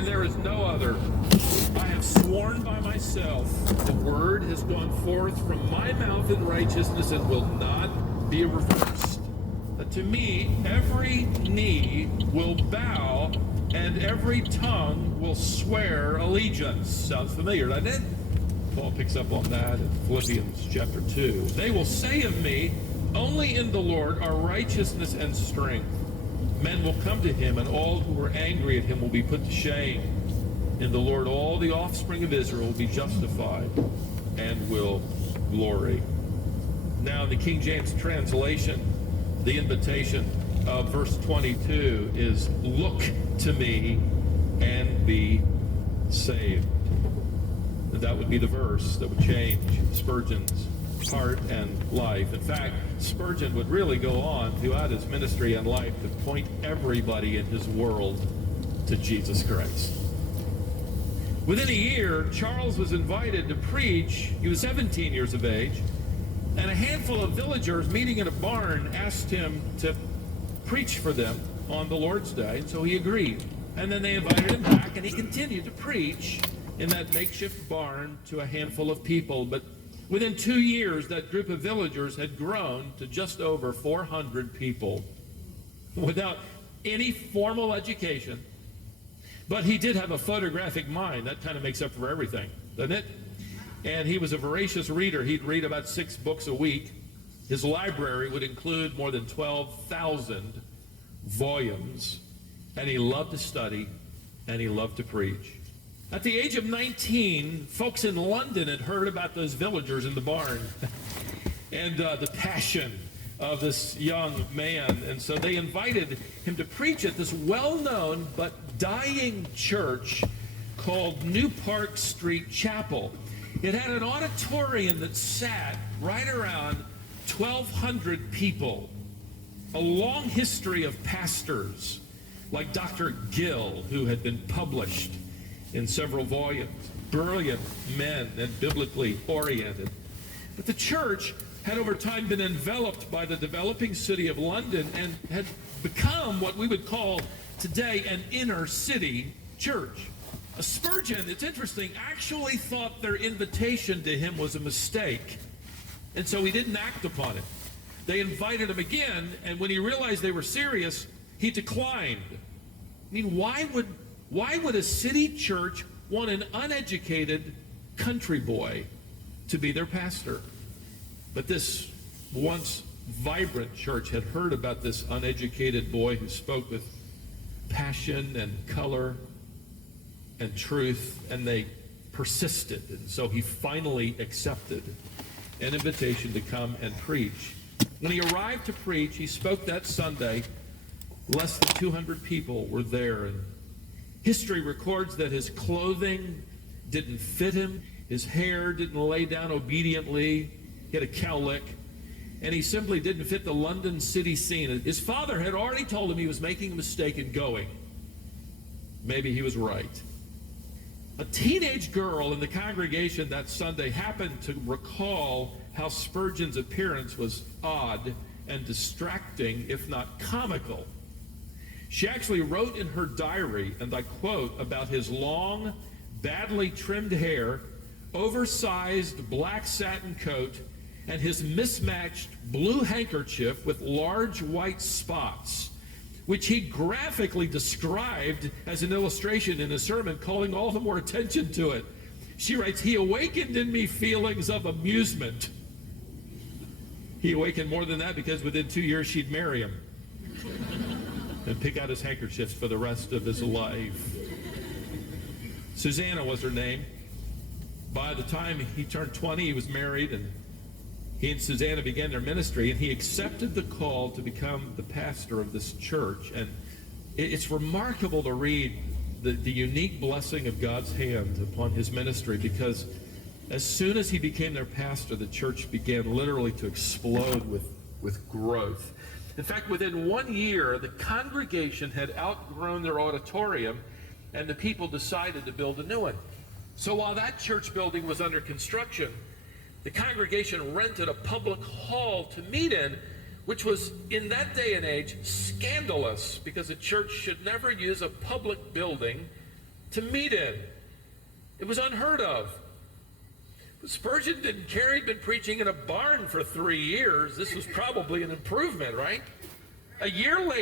and there is no other. I have sworn by myself, the word has gone forth from my mouth in righteousness and will not be reversed. That to me, every knee will bow and every tongue will swear allegiance. Sounds familiar, doesn't it? Paul picks up on that in Philippians chapter 2. They will say of me, only in the Lord are righteousness and strength. Men will come to him, and all who were angry at him will be put to shame. In the Lord all the offspring of Israel will be justified and will glory. Now in the King James translation, the invitation of verse 22 is, look to me and be saved. And that would be the verse that would change Spurgeon's heart and life. In fact, Spurgeon would really go on throughout his ministry and life to point everybody in his world to Jesus Christ. Within a year, Charles was invited to preach. He was 17 years of age, and a handful of villagers meeting in a barn asked him to preach for them on the Lord's Day, and so he agreed. And then they invited him back, and he continued to preach in that makeshift barn to a handful of people. But within 2 years, that group of villagers had grown to just over 400 people without any formal education. But he did have a photographic mind. That kind of makes up for everything, doesn't it? And he was a voracious reader. He'd read about 6 books a week. His library would include more than 12,000 volumes. And he loved to study, and he loved to preach. At the age of 19, folks in London had heard about those villagers in the barn and the passion of this young man. And so they invited him to preach at this well-known but dying church called New Park Street Chapel. It had an auditorium that sat right around 1,200 people. A long history of pastors like Dr. Gill, who had been published in several volumes. Brilliant men and biblically oriented. But the church had over time been enveloped by the developing city of London and had become what we would call today an inner city church. Spurgeon, it's interesting, actually thought their invitation to him was a mistake. And so he didn't act upon it. They invited him again, and when he realized they were serious, he declined. I mean, why would a city church want an uneducated country boy to be their pastor? But this once vibrant church had heard about this uneducated boy who spoke with passion and color and truth, and they persisted. And so he finally accepted an invitation to come and preach. When he arrived to preach, he spoke that Sunday. Less than 200 people were there, and history records that his clothing didn't fit him, his hair didn't lay down obediently, he had a cowlick, and he simply didn't fit the London city scene. His father had already told him he was making a mistake in going. Maybe he was right. A teenage girl in the congregation that Sunday happened to recall how Spurgeon's appearance was odd and distracting, if not comical. She actually wrote in her diary, and I quote, about his long, badly trimmed hair, oversized black satin coat, and his mismatched blue handkerchief with large white spots, which he graphically described as an illustration in a sermon, calling all the more attention to it. She writes, he awakened in me feelings of amusement. He awakened more than that, because within 2 years she'd marry him and pick out his handkerchiefs for the rest of his life. Susanna was her name. By the time he turned 20, he was married, and he and Susanna began their ministry, and he accepted the call to become the pastor of this church. And it's remarkable to read the unique blessing of God's hand upon his ministry, because as soon as he became their pastor, the church began literally to explode with growth. In fact, within 1 year, the congregation had outgrown their auditorium, and the people decided to build a new one. So while that church building was under construction, the congregation rented a public hall to meet in, which was, in that day and age, scandalous, because a church should never use a public building to meet in. It was unheard of. But Spurgeon didn't care. He'd been preaching in a barn for 3 years. This was probably an improvement, right? A year later,